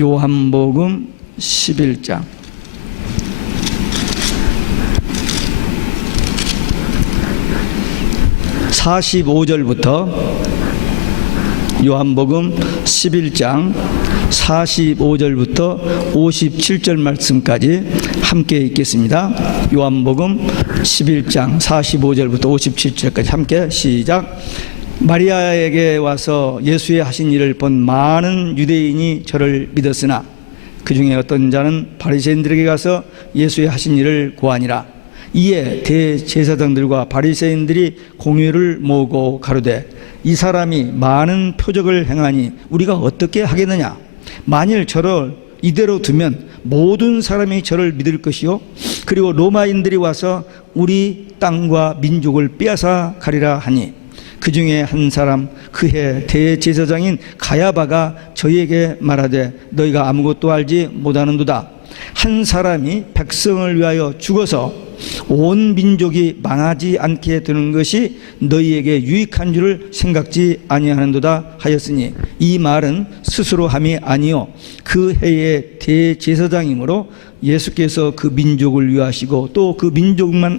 요한복음 11장 45절부터 요한복음 11장 45절부터 57절 말씀까지 함께 읽겠습니다. 요한복음 11장 45절부터 57절까지 함께 시작. 마리아에게 와서 예수의 하신 일을 본 많은 유대인이 저를 믿었으나 그 중에 어떤 자는 바리새인들에게 가서 예수의 하신 일을 고하니라. 이에 대제사장들과 바리새인들이 공회를 모으고 가로되 이 사람이 많은 표적을 행하니 우리가 어떻게 하겠느냐. 만일 저를 이대로 두면 모든 사람이 저를 믿을 것이요 그리고 로마인들이 와서 우리 땅과 민족을 빼앗아 가리라 하니 그 중에 한 사람 그해 대제사장인 가야바가 저희에게 말하되 너희가 아무것도 알지 못하는도다. 한 사람이 백성을 위하여 죽어서 온 민족이 망하지 않게 되는 것이 너희에게 유익한 줄을 생각지 아니하는도다 하였으니 이 말은 스스로 함이 아니요 그 해의 대제사장이므로 예수께서 그 민족을 위하시고 또 그 민족만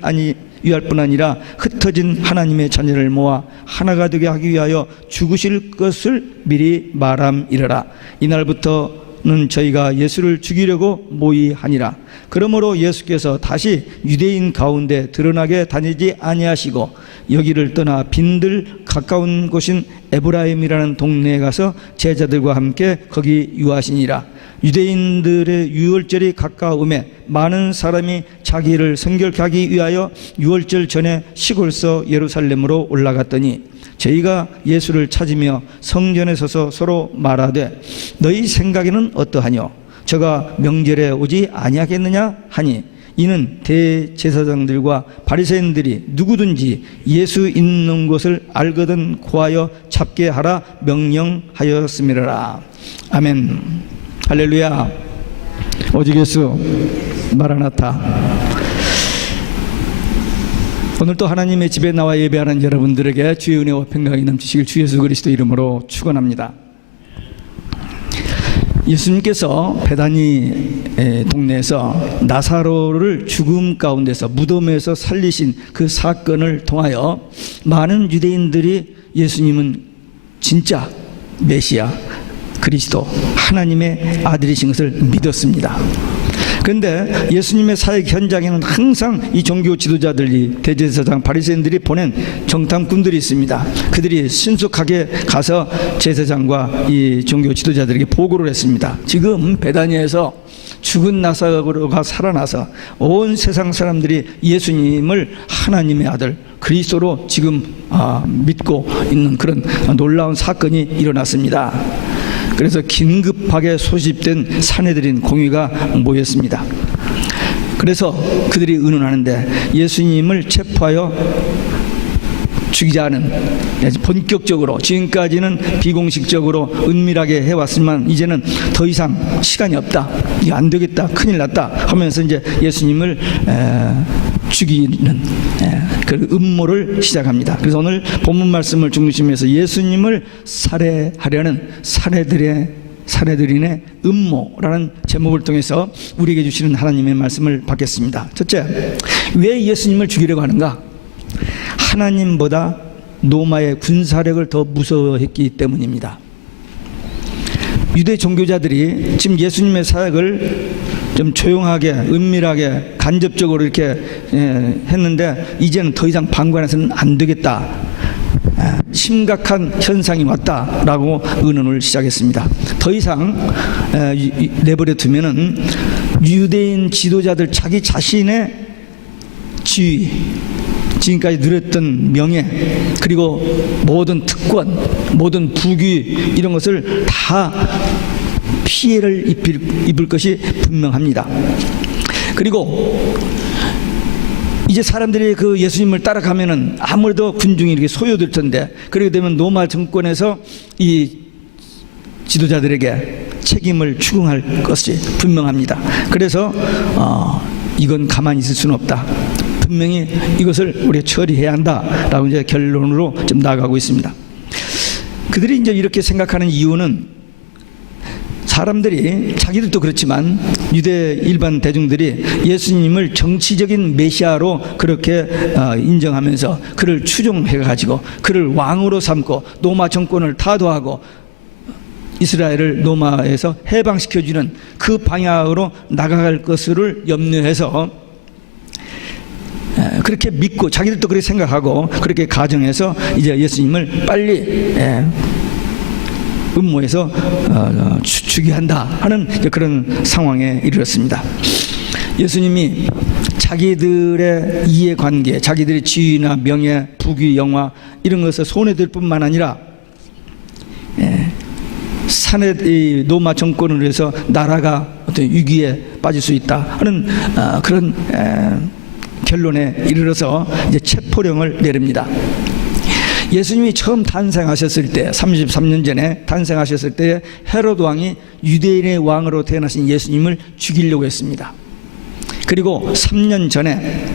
위할 뿐 아니라 흩어진 하나님의 자녀를 모아 하나가 되게 하기 위하여 죽으실 것을 미리 말함이러라. 이날부터는 저희가 예수를 죽이려고 모의하니라. 그러므로 예수께서 다시 유대인 가운데 드러나게 다니지 아니하시고 여기를 떠나 빈들 가까운 곳인 에브라임이라는 동네에 가서 제자들과 함께 거기 유하시니라. 유대인들의 유월절이 가까움에 많은 사람이 자기를 성결케 하기 위하여 유월절 전에 시골서 예루살렘으로 올라갔더니 저희가 예수를 찾으며 성전에 서서 서로 말하되 너희 생각에는 어떠하뇨? 저가 명절에 오지 아니하겠느냐 하니 이는 대제사장들과 바리새인들이 누구든지 예수 있는 곳을 알거든 고하여 잡게 하라 명령하였음이라. 아멘. 할렐루야. 오직 예수 마라나타. 오늘 또 하나님의 집에 나와 예배하는 여러분들에게 주의 은혜와 평강이 넘치시길 주 예수 그리스도 이름으로 축원합니다. 예수님께서 베다니 동네에서 나사로를 죽음 가운데서 무덤에서 살리신 그 사건을 통하여 많은 유대인들이 예수님은 진짜 메시아 그리스도 하나님의 아들이신 것을 믿었습니다. 그런데 예수님의 사역 현장에는 항상 이 종교 지도자들이 대제사장 바리새인들이 보낸 정탐꾼들이 있습니다. 그들이 신속하게 가서 제사장과 이 종교 지도자들에게 보고를 했습니다. 지금 베다니에서 죽은 나사로가 살아나서 온 세상 사람들이 예수님을 하나님의 아들 그리스도로 지금 믿고 있는 그런 놀라운 사건이 일어났습니다. 그래서 긴급하게 소집된 사내들인 공의가 모였습니다. 그래서 그들이 의논하는데 예수님을 체포하여 죽이자는 본격적으로 지금까지는 비공식적으로 은밀하게 해왔지만 이제는 더 이상 시간이 없다. 이게 안 되겠다. 큰일 났다. 하면서 이제 예수님을 죽이는 그 음모를 시작합니다. 그래서 오늘 본문 말씀을 중심해서 예수님을 살해하려는 사내들인의 음모라는 제목을 통해서 우리에게 주시는 하나님의 말씀을 받겠습니다. 첫째, 왜 예수님을 죽이려고 하는가? 하나님보다 로마의 군사력을 더 무서워했기 때문입니다. 유대 종교자들이 지금 예수님의 사역을 좀 조용하게 은밀하게 간접적으로 이렇게 했는데 이제는 더 이상 방관해서는 안 되겠다. 심각한 현상이 왔다라고 의논을 시작했습니다. 더 이상 내버려 두면은 유대인 지도자들 자기 자신의 지위, 지금까지 누렸던 명예, 그리고 모든 특권, 모든 부귀 이런 것을 다 피해를 입을 것이 분명합니다. 그리고 이제 사람들이 그 예수님을 따라가면은 아무래도 군중이 이렇게 소요될 텐데 그렇게 되면 로마 정권에서 이 지도자들에게 책임을 추궁할 것이 분명합니다. 그래서 이건 가만히 있을 수는 없다. 분명히 이것을 우리가 처리해야 한다라고 이제 결론으로 좀 나아가고 있습니다. 그들이 이제 이렇게 생각하는 이유는 사람들이, 자기들도 그렇지만 유대 일반 대중들이 예수님을 정치적인 메시아로 그렇게 인정하면서 그를 추종해 가지고 그를 왕으로 삼고 로마 정권을 타도하고 이스라엘을 로마에서 해방시켜주는 그 방향으로 나가갈 것을 염려해서 그렇게 믿고, 자기들도 그렇게 생각하고 그렇게 가정해서 이제 예수님을 빨리 음모해서 죽이게 한다 하는 그런 상황에 이르렀습니다. 예수님이 자기들의 이해관계, 자기들의 지위나 명예, 부귀, 영화 이런 것을 손해될 뿐만 아니라 산의 로마 정권으로 해서 나라가 어떤 위기에 빠질 수 있다 하는 그런 결론에 이르러서 이제 체포령을 내립니다. 예수님이 처음 탄생하셨을 때, 33년 전에 탄생하셨을 때 헤로드 왕이 유대인의 왕으로 태어나신 예수님을 죽이려고 했습니다. 그리고 3년 전에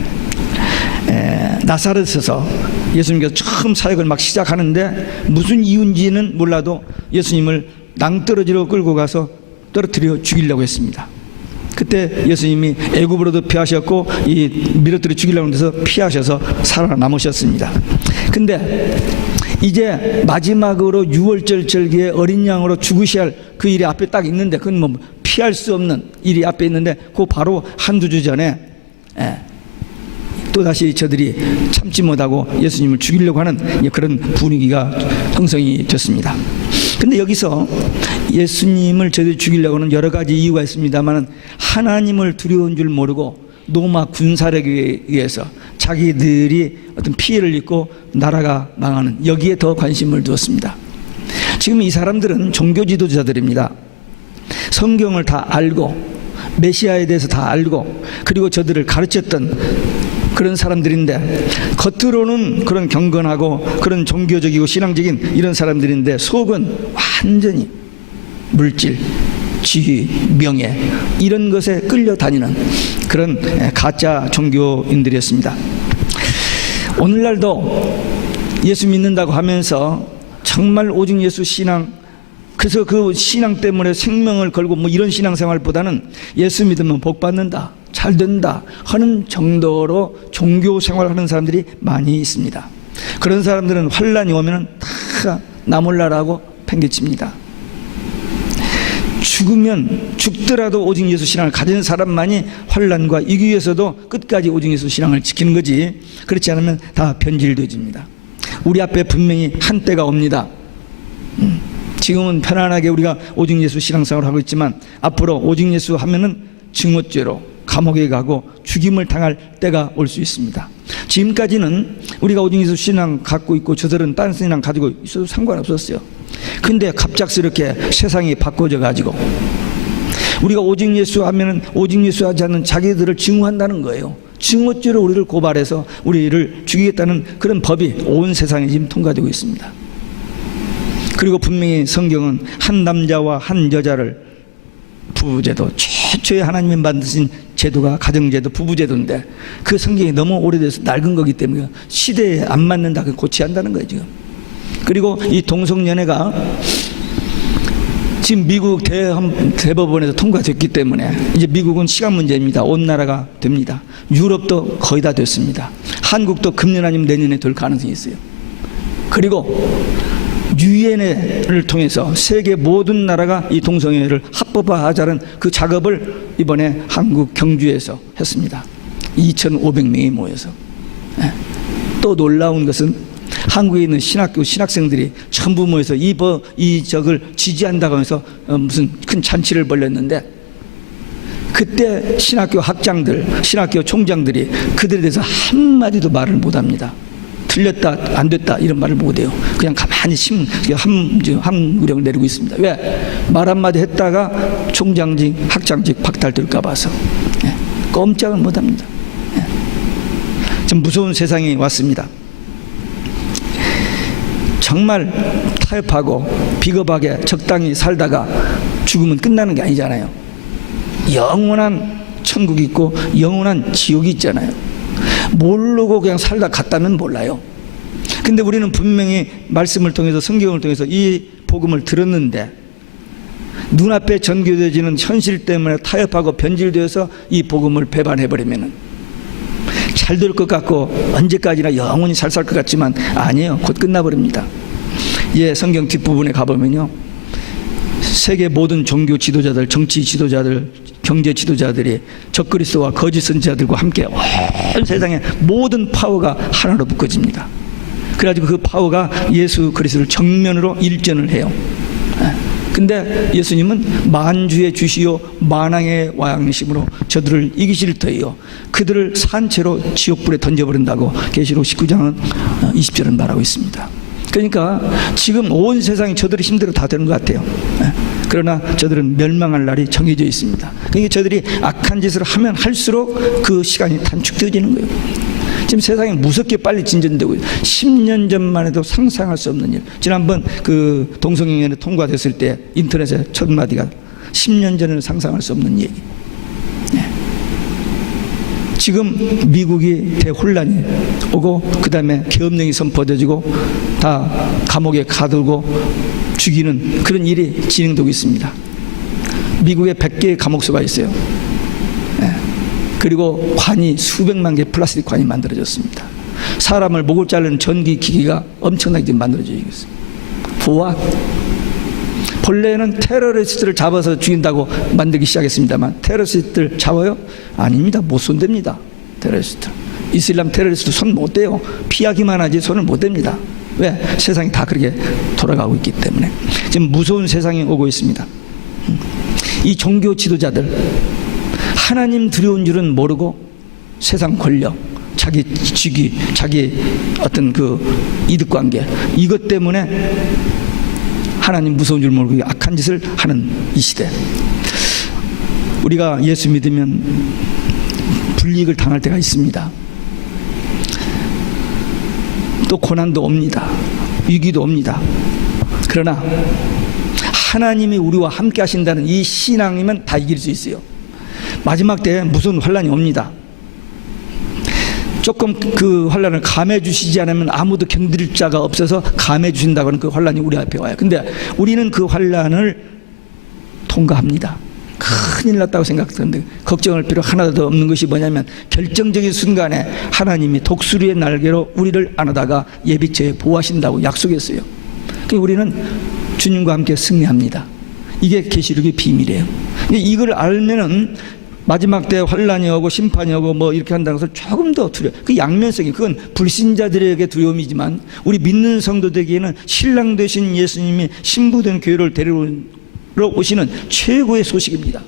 나사렛에서 예수님께서 처음 사역을 막 시작하는데 무슨 이유인지는 몰라도 예수님을 낭떠러지로 끌고 가서 떨어뜨려 죽이려고 했습니다. 그때 예수님이 애굽으로도 피하셨고 이 밀어뜨려 죽이려고 하는 데서 피하셔서 살아남으셨습니다. 근데 이제 마지막으로 유월절 절기에 어린 양으로 죽으셔야 할 그 일이 앞에 딱 있는데, 그건 뭐 피할 수 없는 일이 앞에 있는데, 그 바로 한두 주 전에 또다시 저들이 참지 못하고 예수님을 죽이려고 하는 그런 분위기가 형성이 됐습니다. 근데 여기서 예수님을 저들이 죽이려고 하는 여러 가지 이유가 있습니다만, 하나님을 두려운 줄 모르고 로마 군사력에 의해서 자기들이 어떤 피해를 입고 나라가 망하는, 여기에 더 관심을 두었습니다. 지금 이 사람들은 종교 지도자들입니다. 성경을 다 알고 메시아에 대해서 다 알고 그리고 저들을 가르쳤던 그런 사람들인데, 겉으로는 그런 경건하고 그런 종교적이고 신앙적인 이런 사람들인데 속은 완전히 물질, 지위, 명예 이런 것에 끌려다니는 그런 가짜 종교인들이었습니다. 오늘날도 예수 믿는다고 하면서 정말 오직 예수 신앙, 그래서 그 신앙 때문에 생명을 걸고 뭐 이런 신앙생활보다는 예수 믿으면 복 받는다, 잘 된다 하는 정도로 종교 생활하는 사람들이 많이 있습니다. 그런 사람들은 환란이 오면은 다 나 몰라라고 팽개칩니다. 죽으면 죽더라도 오직 예수 신앙을 가진 사람만이 환란과 위기에서도 끝까지 오직 예수 신앙을 지키는 거지, 그렇지 않으면 다 변질되집니다. 우리 앞에 분명히 한때가 옵니다. 지금은 편안하게 우리가 오직 예수 신앙생활을 하고 있지만 앞으로 오직 예수 하면은 증오죄로 감옥에 가고 죽임을 당할 때가 올 수 있습니다. 지금까지는 우리가 오직 예수 신앙 갖고 있고 저들은 다른 신앙 가지고 있어도 상관없었어요. 근데 갑작스럽게 세상이 바꿔져 가지고 우리가 오직 예수 하면은 오직 예수 하지 않는 자기들을 증오한다는 거예요. 증오죄로 우리를 고발해서 우리를 죽이겠다는 그런 법이 온 세상에 지금 통과되고 있습니다. 그리고 분명히 성경은 한 남자와 한 여자를 부부제도, 최초의 하나님이 만드신 제도가 가정제도, 부부제도인데 그 성경이 너무 오래돼서 낡은 거기 때문에 시대에 안 맞는다, 고쳐야 한다는 거예요 지금. 그리고 이 동성연애가 지금 미국 대법원에서 통과됐기 때문에 이제 미국은 시간 문제입니다. 온 나라가 됩니다. 유럽도 거의 다 됐습니다. 한국도 금년 아니면 내년에 될 가능성이 있어요. 그리고 유엔을 통해서 세계 모든 나라가 이 동성애를 합법화하자는 그 작업을 이번에 한국 경주에서 했습니다. 2,500명이 모여서. 또 놀라운 것은 한국에 있는 신학교 신학생들이 전부 모여서 이 적을 지지한다고 해서 무슨 큰 잔치를 벌였는데, 그때 신학교 학장들, 신학교 총장들이 그들에 대해서 한마디도 말을 못합니다. 틀렸다, 안 됐다 이런 말을 못해요. 그냥 가만히 함구령을 내리고 있습니다. 왜? 말 한마디 했다가 총장직, 학장직 박탈될까 봐서 꼼짝을 못합니다. 좀 무서운 세상이 왔습니다. 정말 타협하고 비겁하게 적당히 살다가 죽으면 끝나는 게 아니잖아요. 영원한 천국이 있고 영원한 지옥이 있잖아요. 모르고 그냥 살다 갔다면 몰라요. 근데 우리는 분명히 말씀을 통해서, 성경을 통해서 이 복음을 들었는데 눈앞에 전개되어지는 현실 때문에 타협하고 변질되어서 이 복음을 배반해버리면 잘 될 것 같고 언제까지나 영원히 잘 살 것 같지만 아니에요. 곧 끝나버립니다. 예, 성경 뒷부분에 가보면요, 세계 모든 종교 지도자들, 정치 지도자들, 경제 지도자들이 적그리스도와 거짓 선지자들과 함께 온 세상의 모든 파워가 하나로 묶어집니다. 그래가지고 그 파워가 예수 그리스도를 정면으로 일전을 해요. 근데 예수님은 만주의 주시요 만왕의 왕이심으로 저들을 이기실 터이요 그들을 산채로 지옥불에 던져버린다고 계시록 19장은 20절은 말하고 있습니다. 그러니까 지금 온 세상이 저들이 힘들어 다 되는 것 같아요. 그러나 저들은 멸망할 날이 정해져 있습니다. 그러니까 저들이 악한 짓을 하면 할수록 그 시간이 단축되어지는 거예요. 지금 세상이 무섭게 빨리 진전되고 10년 전만 해도 상상할 수 없는 일. 지난번 그 동성애연이 통과됐을 때 인터넷에 첫 마디가 10년 전에는 상상할 수 없는 얘기. 지금 미국이 대혼란이 오고 그 다음에 계엄령이 선포되어지고 다 감옥에 가두고 죽이는 그런 일이 진행되고 있습니다. 미국에 100개의 감옥소가 있어요. 그리고 관이 수백만 개 플라스틱 관이 만들어졌습니다. 사람을 목을 자르는 전기 기기가 엄청나게 만들어져 있습니다. 보아 본래는 테러리스트를 잡아서 죽인다고 만들기 시작했습니다만 테러리스트를 잡아요? 아닙니다. 못 손댑니다. 테러리스트. 이슬람 테러리스트 손 못 대요. 피하기만 하지 손을 못 댑니다. 왜? 세상이 다 그렇게 돌아가고 있기 때문에. 지금 무서운 세상이 오고 있습니다. 이 종교 지도자들 하나님 두려운 줄은 모르고 세상 권력, 자기 직위, 자기 어떤 그 이득관계 이것 때문에 하나님 무서운 줄 모르고 악한 짓을 하는 이 시대. 우리가 예수 믿으면 불이익을 당할 때가 있습니다. 또 고난도 옵니다. 위기도 옵니다. 그러나 하나님이 우리와 함께 하신다는 이 신앙이면 다 이길 수 있어요. 마지막 때에 무슨 환란이 옵니다. 조금 그 환란을 감해 주시지 않으면 아무도 견딜 자가 없어서 감해 주신다고 하는 그 환란이 우리 앞에 와요. 근데 우리는 그 환란을 통과합니다. 큰일 났다고 생각하는데 걱정할 필요 하나도 없는 것이 뭐냐면 결정적인 순간에 하나님이 독수리의 날개로 우리를 안아다가 예비처에 보호하신다고 약속했어요. 그러니까 우리는 주님과 함께 승리합니다. 이게 계시록의 비밀이에요. 이걸 알면은 마지막 때 환란이 오고 심판이 오고 뭐 이렇게 한다는 것을 조금 더 두려워. 그 양면성이 그건 불신자들에게 두려움이지만 우리 믿는 성도들에게는 신랑 되신 예수님이 신부된 교회를 데리러 오시는 최고의 소식입니다.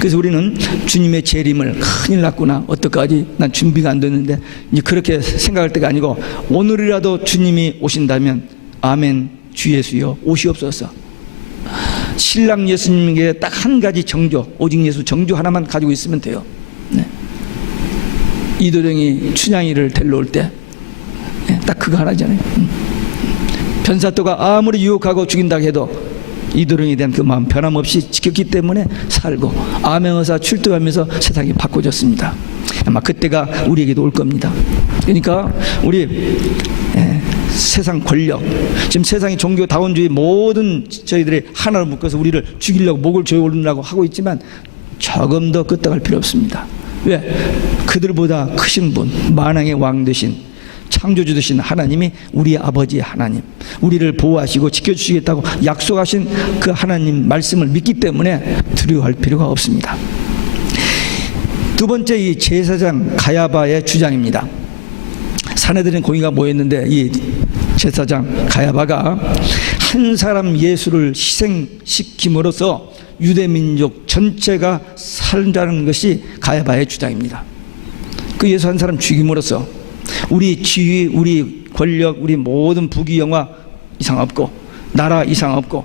그래서 우리는 주님의 재림을 큰일 났구나 어떡하지 난 준비가 안 됐는데 이제 그렇게 생각할 때가 아니고 오늘이라도 주님이 오신다면 아멘 주 예수여 오시옵소서. 신랑 예수님에게 딱 한 가지 정조, 오직 예수 정조 하나만 가지고 있으면 돼요. 네. 이도령이 춘향이를 데리러 올 때 딱 그거 하나잖아요. 변사또가 아무리 유혹하고 죽인다고 해도 이도령에 대한 그 마음 변함없이 지켰기 때문에 살고 암행어사 출두하면서 세상이 바꿔졌습니다. 아마 그때가 우리에게도 올 겁니다. 그러니까 우리 세상 권력, 지금 세상의 종교다원주의 모든 저희들이 하나로 묶어서 우리를 죽이려고 목을 조르려고 하고 있지만 조금 더 끄떡할 필요 없습니다. 왜? 그들보다 크신 분, 만왕의 왕 되신 창조주 되신 하나님이 우리의 아버지의 하나님, 우리를 보호하시고 지켜주시겠다고 약속하신 그 하나님 말씀을 믿기 때문에 두려워할 필요가 없습니다. 두 번째, 이 제사장 가야바의 주장입니다. 사내들은 공의가 모였는데 이 제사장 가야바가 한 사람 예수를 희생시킴으로써 유대민족 전체가 살자는 것이 가야바의 주장입니다. 그 예수 한 사람 죽임으로써 우리 지위, 우리 권력, 우리 모든 부귀영화 이상 없고 나라 이상 없고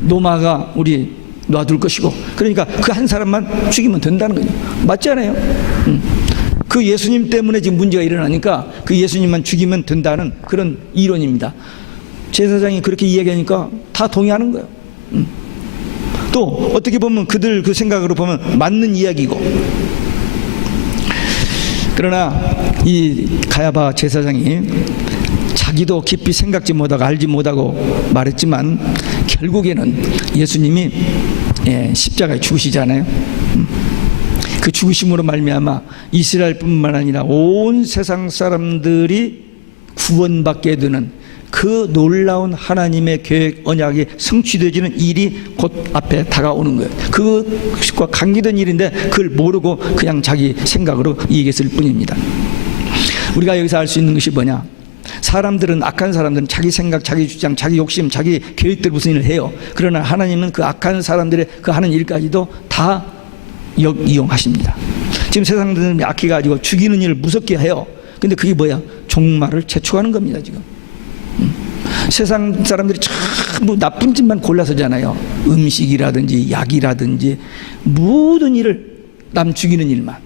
노마가 우리 놔둘 것이고 그러니까 그 한 사람만 죽이면 된다는 거죠. 맞지 않아요? 그 예수님 때문에 지금 문제가 일어나니까 그 예수님만 죽이면 된다는 그런 이론입니다. 제사장이 그렇게 이야기하니까 다 동의하는 거예요. 또 어떻게 보면 그들 그 생각으로 보면 맞는 이야기고, 그러나 이 가야바 제사장이 자기도 깊이 생각지 못하고 알지 못하고 말했지만 결국에는 예수님이 십자가에 죽으시잖아요. 그 죽으심으로 말미암아 이스라엘뿐만 아니라 온 세상 사람들이 구원받게 되는 그 놀라운 하나님의 계획 언약이 성취되어지는 일이 곧 앞에 다가오는 거예요. 그것과 관계된 일인데 그걸 모르고 그냥 자기 생각으로 이해했을 뿐입니다. 우리가 여기서 알 수 있는 것이 뭐냐? 사람들은, 악한 사람들은 자기 생각, 자기 주장, 자기 욕심, 자기 계획대로 무슨 일을 해요. 그러나 하나님은 그 악한 사람들의 그 하는 일까지도 다 이용하십니다. 지금 세상 사람들이 악해가지고 죽이는 일을 무섭게 해요. 근데 그게 뭐야? 종말을 재촉하는 겁니다. 지금 세상 사람들이 전부 나쁜 짓만 골라서잖아요. 음식이라든지 약이라든지 모든 일을 남 죽이는 일만,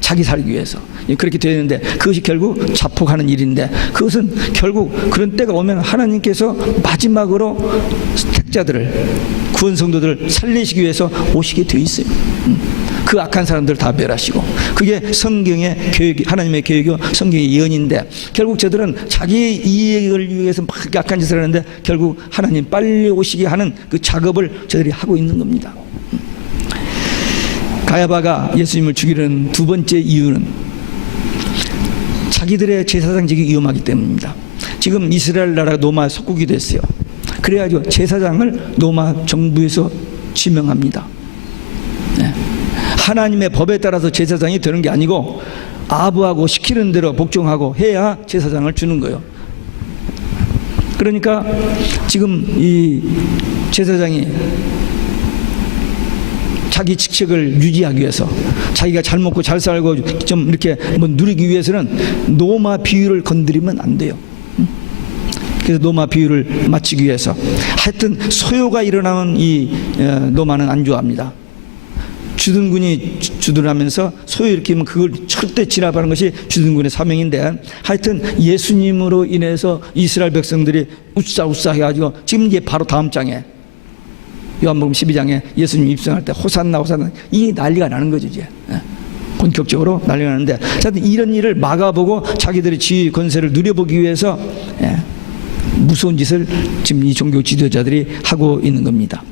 자기 살기 위해서 그렇게 되는데, 그것이 결국 자폭하는 일인데, 그것은 결국 그런 때가 오면 하나님께서 마지막으로 택자들을, 구원 성도들을 살리시기 위해서 오시게 돼 있어요. 그 악한 사람들을 다 멸하시고, 그게 성경의 계획, 하나님의 계획이고 성경의 예언인데, 결국 저들은 자기 이익을 위해서 막 악한 짓을 하는데 결국 하나님 빨리 오시게 하는 그 작업을 저들이 하고 있는 겁니다. 가야바가 예수님을 죽이려는 두 번째 이유는 자기들의 제사장직이 위험하기 때문입니다. 지금 이스라엘 나라가 로마 속국이 됐어요. 그래가지고 제사장을 로마 정부에서 지명합니다. 하나님의 법에 따라서 제사장이 되는 게 아니고 아부하고 시키는 대로 복종하고 해야 제사장을 주는 거예요. 그러니까 지금 이 제사장이 자기 직책을 유지하기 위해서, 자기가 잘 먹고 잘 살고 좀 이렇게 뭐 누리기 위해서는 노마 비유를 건드리면 안 돼요. 그래서 노마 비유를 마치기 위해서, 하여튼 소요가 일어나는 이 노마는 안 좋아합니다. 주둔군이 주둔하면서 소요 일으키면 그걸 절대 진압하는 것이 주둔군의 사명인데, 하여튼 예수님으로 인해서 이스라엘 백성들이 우싸우싸 해가지고, 지금 이제 바로 다음 장에 요한복음 12장에 예수님 입성할 때 호산나 호산나 이 난리가 나는 거죠. 이제 본격적으로 난리가 나는데, 이런 일을 막아보고 자기들의 지위 권세를 누려보기 위해서 무서운 짓을 지금 이 종교 지도자들이 하고 있는 겁니다.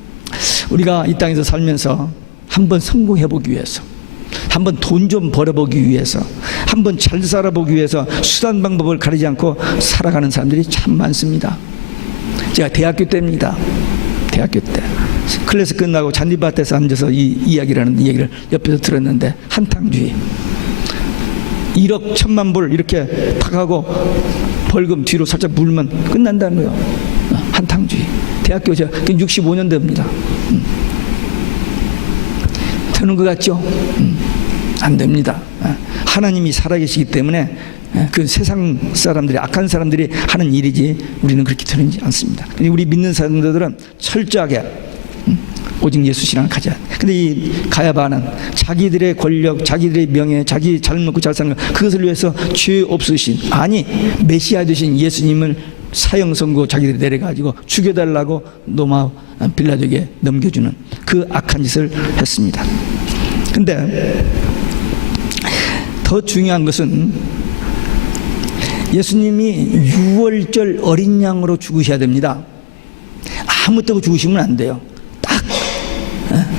우리가 이 땅에서 살면서 한번 성공해보기 위해서, 한번 돈 좀 벌어보기 위해서, 한번 잘 살아보기 위해서 수단 방법을 가리지 않고 살아가는 사람들이 참 많습니다. 제가 대학교 때입니다. 대학교 때 클래스 끝나고 잔디밭에서 앉아서 이 이야기라는 얘기를 옆에서 들었는데, 한탕주의, 1억 1,000만 불 이렇게 탁 하고 벌금 뒤로 살짝 물면 끝난다는 거예요. 한탕주의. 대학교 제가 65년대입니다. 되는 것 같죠? 안 됩니다. 하나님이 살아계시기 때문에 그 세상 사람들이, 악한 사람들이 하는 일이지 우리는 그렇게 되지 않습니다. 우리 믿는 사람들은 철저하게 오직 예수 신앙을 가져야 돼. 근데 이 가야바는 자기들의 권력, 자기들의 명예, 자기 잘 먹고 잘 사는 것, 그것을 위해서 죄 없으신, 아니 메시아 되신 예수님을 사형 선고 자기들이 내려가지고 죽여달라고 로마 빌라도에게 넘겨주는 그 악한 짓을 했습니다. 근데 더 중요한 것은 예수님이 6월절 어린 양으로 죽으셔야 됩니다. 아무 때고 죽으시면 안 돼요. 딱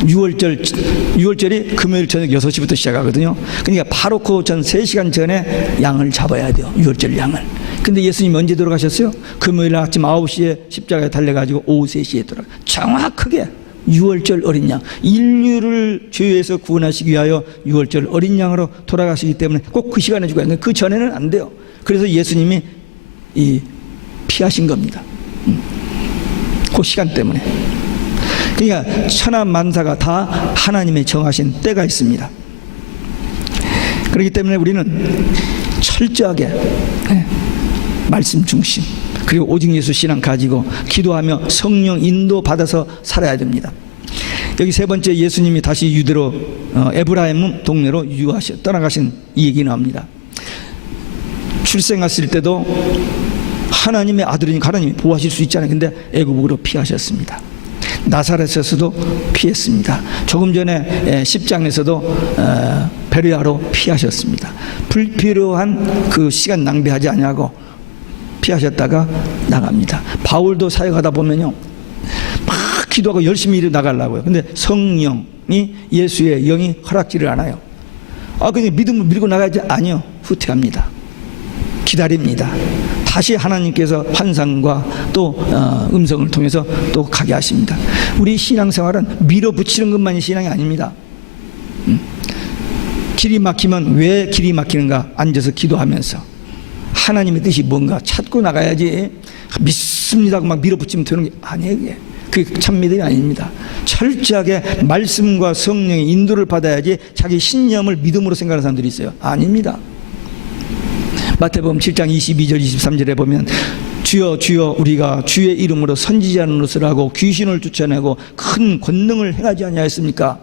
6월절이 금요일 저녁 6시부터 시작하거든요. 그러니까 바로 그 전 3시간 전에 양을 잡아야 돼요. 6월절 양을. 근데 예수님이 언제 돌아가셨어요? 금요일 아침 9시에 십자가에 달려가지고 오후 3시에 돌아가. 정확하게 6월절 어린 양, 인류를 죄에서 구원하시기 위하여 6월절 어린 양으로 돌아가시기 때문에 꼭 그 시간에 죽어야 해요. 그 전에는 안 돼요. 그래서 예수님이 피하신 겁니다. 그 시간 때문에. 그러니까 천하 만사가 다 하나님의 정하신 때가 있습니다. 그렇기 때문에 우리는 철저하게 말씀 중심, 그리고 오직 예수 신앙 가지고 기도하며 성령 인도 받아서 살아야 됩니다. 여기 세 번째, 예수님이 다시 유대로 에브라임 동네로 떠나가신 이 얘기 나옵니다. 출생했을 때도 하나님의 아들이니까 하나님이 보호하실 수 있잖아요. 근데 애굽으로 피하셨습니다. 나사렛에서도 피했습니다. 조금 전에 10장에서도 베레아로 피하셨습니다. 불필요한 그 시간 낭비하지 아니하고 피하셨다가 나갑니다. 바울도 사역하다 보면요, 막 기도하고 열심히 일해 나가려고요. 근데 성령이, 예수의 영이 허락지를 않아요. 근데 믿음을 밀고 나가야지. 아니요, 후퇴합니다. 기다립니다. 다시 하나님께서 환상과 또 음성을 통해서 또 가게 하십니다. 우리 신앙생활은 밀어붙이는 것만이 신앙이 아닙니다. 길이 막히면 왜 길이 막히는가? 앉아서 기도하면서 하나님의 뜻이 뭔가 찾고 나가야지. 믿습니다고 막 밀어붙이면 되는 게 아니에요. 그게 참 믿음이 아닙니다. 철저하게 말씀과 성령의 인도를 받아야지 자기 신념을 믿음으로 생각하는 사람들이 있어요. 아닙니다. 마태복음 7장 22절 23절에 보면 주여 주여 우리가 주의 이름으로 선지자 노릇을 하고 귀신을 쫓아내고 큰 권능을 행하지 아니하였습니까?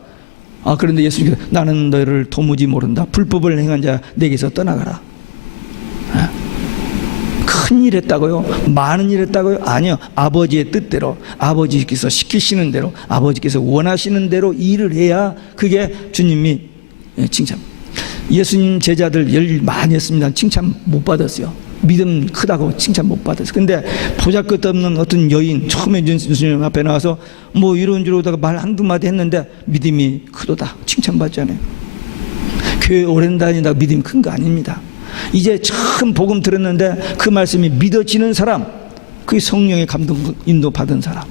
그런데 예수님께서 나는 너를 도무지 모른다. 불법을 행한 자 내게서 떠나가라. 큰 일 했다고요? 많은 일 했다고요? 아니요. 아버지의 뜻대로, 아버지께서 시키시는 대로, 아버지께서 원하시는 대로 일을 해야 그게 주님이 칭찬. 예수님 제자들 열 많이 했습니다. 칭찬 못 받았어요. 믿음 크다고 칭찬 못 받았어요. 근데 보잘것없는 어떤 여인 처음에 예수님 앞에 나와서 뭐 이런 저러다가 말 한두 마디 했는데 믿음이 크도다 칭찬받잖아요. 교회 오랜 다니다 믿음이 큰 거 아닙니다. 이제 처음 복음 들었는데 그 말씀이 믿어지는 사람, 그게 성령의 감동 인도 받은 사람,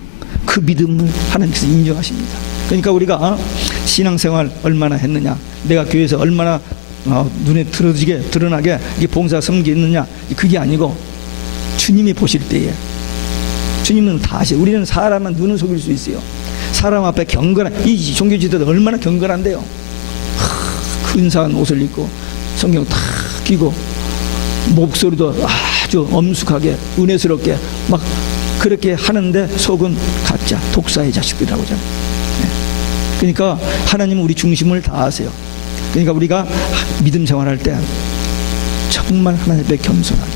그 믿음을 하나님께서 인정하십니다. 그러니까 우리가 신앙생활 얼마나 했느냐, 내가 교회에서 얼마나 눈에 드러나게 이 봉사 섬기느냐, 그게 아니고 주님이 보실 때에, 주님은 다 아시죠. 우리는 사람은 눈을 속일 수 있어요. 사람 앞에 경건한, 이 종교 지도자들 얼마나 경건한데요. 근사한 옷을 입고 성경 다 끼고 목소리도 아주 엄숙하게 은혜스럽게 막 그렇게 하는데 속은 가짜 독사의 자식들이라고 하잖아요. 그러니까 하나님은 우리 중심을 다 아세요. 그러니까 우리가 믿음 생활할 때 정말 하나님 앞에 겸손하게,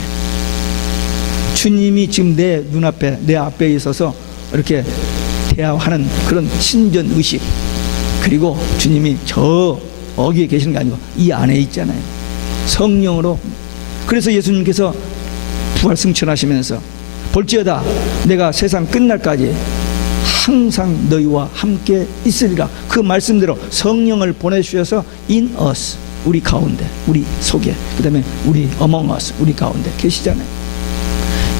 주님이 지금 내 눈앞에, 내 앞에 있어서 이렇게 대화하는 그런 신전 의식, 그리고 주님이 저 어기에 계시는 게 아니고 이 안에 있잖아요. 성령으로. 그래서 예수님께서 부활 승천하시면서 볼지어다 내가 세상 끝날까지 항상 너희와 함께 있으리라, 그 말씀대로 성령을 보내주셔서 in us, 우리 가운데, 우리 속에, 그 다음에 우리 among us, 우리 가운데 계시잖아요.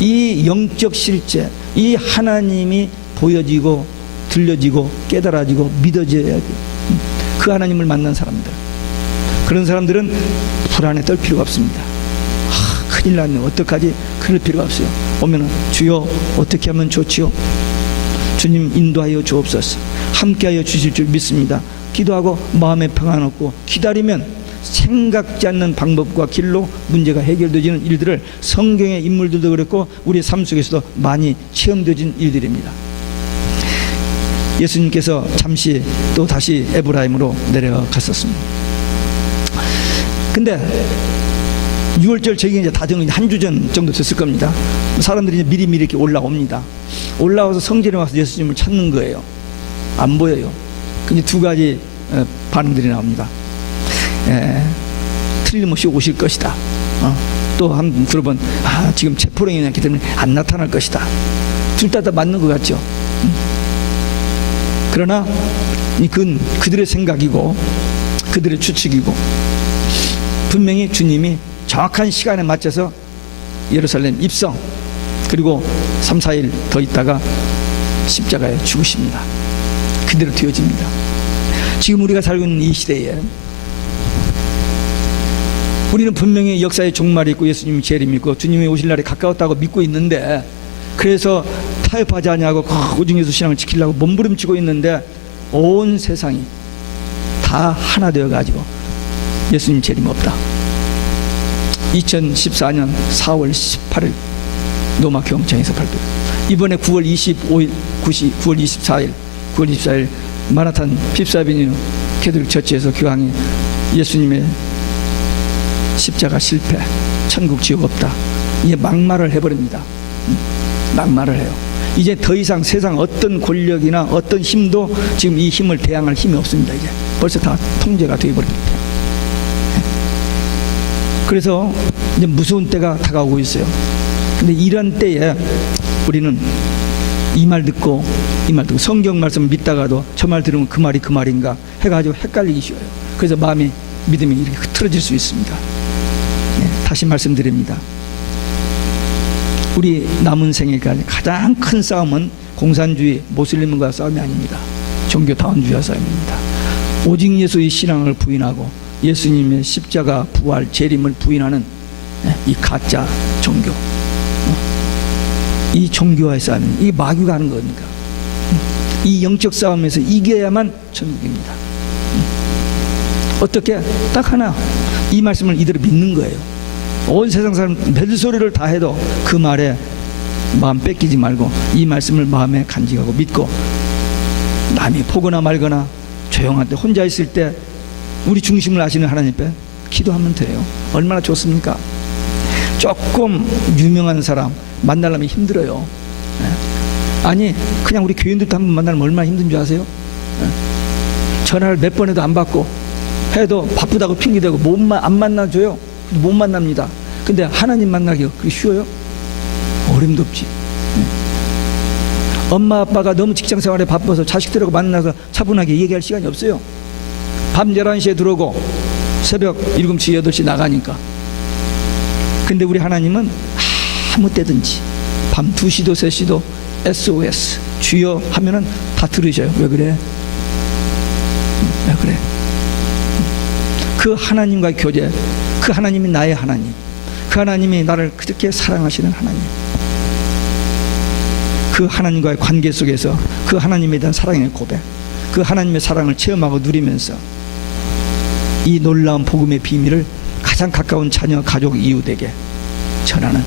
이 영적 실제, 이 하나님이 보여지고 들려지고 깨달아지고 믿어져야 돼요. 그 하나님을 만난 사람들, 그런 사람들은 불안에 떨 필요가 없습니다. 큰일 났네, 어떡하지? 그럴 필요가 없어요. 오면은 주여 어떻게 하면 좋지요? 주님 인도하여 주옵소서. 함께하여 주실 줄 믿습니다. 기도하고 마음에 평안 얻고 기다리면 생각지 않는 방법과 길로 문제가 해결되지는 일들을, 성경의 인물들도 그랬고 우리 삶 속에서도 많이 체험되어진 일들입니다. 예수님께서 잠시 또 다시 에브라임으로 내려갔었습니다. 근데 6월절 저기 이제 다 정리 한 주 전 정도 됐을 겁니다. 사람들이 이제 미리미리 이렇게 올라옵니다. 올라와서 성전에 와서 예수님을 찾는 거예요. 안 보여요. 근데 두 가지 반응들이 나옵니다. 틀림없이 오실 것이다. 또 한 들어본 지금 체포령이 났기 때문에 안 나타날 것이다. 둘 다 맞는 것 같죠. 그러나 그건 그들의 생각이고 그들의 추측이고, 분명히 주님이 정확한 시간에 맞춰서 예루살렘 입성, 그리고 3, 4일 더 있다가 십자가에 죽으십니다. 그대로 되어집니다. 지금 우리가 살고 있는 이 시대에 우리는 분명히 역사의 종말이 있고 예수님이 재림이 있고 주님이 오실 날이 가까웠다고 믿고 있는데, 그래서 타협하지 않냐고 오중에서 신앙을 지키려고 몸부림치고 있는데 온 세상이 다 하나 되어가지고 예수님 재림 없다. 2014년 4월 18일 로마 교황청에서 발표. 이번에 9월 24일 마나탄 핍사비뉴 캐톨릭 처치에서 교황이 예수님의 십자가 실패, 천국 지옥 없다, 이게 막말을 해버립니다. 막말을 해요. 이제 더 이상 세상 어떤 권력이나 어떤 힘도 지금 이 힘을 대항할 힘이 없습니다. 이제 벌써 다 통제가 되어버립니다. 그래서 이제 무서운 때가 다가오고 있어요. 근데 이런 때에 우리는 이 말 듣고 성경 말씀 믿다가도 저 말 들으면 그 말이 그 말인가 해가지고 헷갈리기 쉬워요. 그래서 마음이 믿음이 이렇게 흐트러질 수 있습니다. 다시 말씀드립니다. 우리 남은 생애까지 가장 큰 싸움은 공산주의, 모슬림과 싸움이 아닙니다. 종교다원주의와 싸움입니다. 오직 예수의 신앙을 부인하고 예수님의 십자가, 부활, 재림을 부인하는 이 가짜 종교, 이 종교와의 싸움, 이 마귀가 하는 거니까 이 영적 싸움에서 이겨야만 천국입니다. 어떻게? 딱 하나, 이 말씀을 이대로 믿는 거예요. 온 세상 사람 벨소리를 다 해도 그 말에 마음 뺏기지 말고 이 말씀을 마음에 간직하고 믿고, 남이 보거나 말거나 조용할 때, 혼자 있을 때 우리 중심을 아시는 하나님 앞에 기도하면 돼요. 얼마나 좋습니까? 조금 유명한 사람 만나려면 힘들어요. 아니 그냥 우리 교인들도 한번 만나면 얼마나 힘든 줄 아세요? 전화를 몇 번 해도 안 받고 해도 바쁘다고 핑계대고 안 만나줘요. 못 만납니다. 근데 하나님 만나기가 그게 쉬워요? 어림도 없지. 엄마 아빠가 너무 직장생활에 바빠서 자식들하고 만나서 차분하게 얘기할 시간이 없어요. 밤 11시에 들어오고 새벽 7시 8시 나가니까. 근데 우리 하나님은 아무 때든지 밤 2시도 3시도 SOS 주여 하면은 다 들으셔요. 왜 그래? 왜 그래? 그 하나님과의 교제, 그 하나님이 나의 하나님, 그 하나님이 나를 그렇게 사랑하시는 하나님, 그 하나님과의 관계 속에서 그 하나님에 대한 사랑의 고백, 그 하나님의 사랑을 체험하고 누리면서 이 놀라운 복음의 비밀을 가장 가까운 자녀, 가족, 이웃에게 전하는,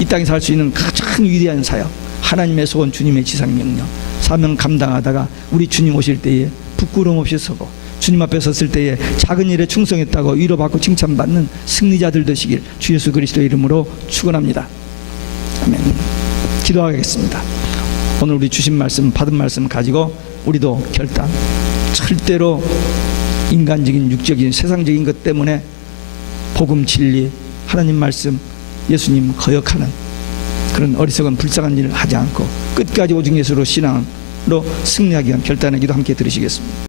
이 땅에 살 수 있는 가장 위대한 사역, 하나님의 소원, 주님의 지상 명령, 사명 감당하다가 우리 주님 오실 때에 부끄러움 없이 서고 주님 앞에 섰을 때에 작은 일에 충성했다고 위로받고 칭찬받는 승리자들 되시길 주 예수 그리스도의 이름으로 축원합니다. 아멘. 기도하겠습니다. 오늘 우리 주신 말씀, 받은 말씀 가지고 우리도 결단, 절대로 인간적인, 육적인, 세상적인 것 때문에 복음, 진리, 하나님 말씀, 예수님 거역하는 그런 어리석은 불쌍한 일을 하지 않고 끝까지 오직 예수로 신앙으로 승리하기 위한 결단의 기도 함께 들으시겠습니다.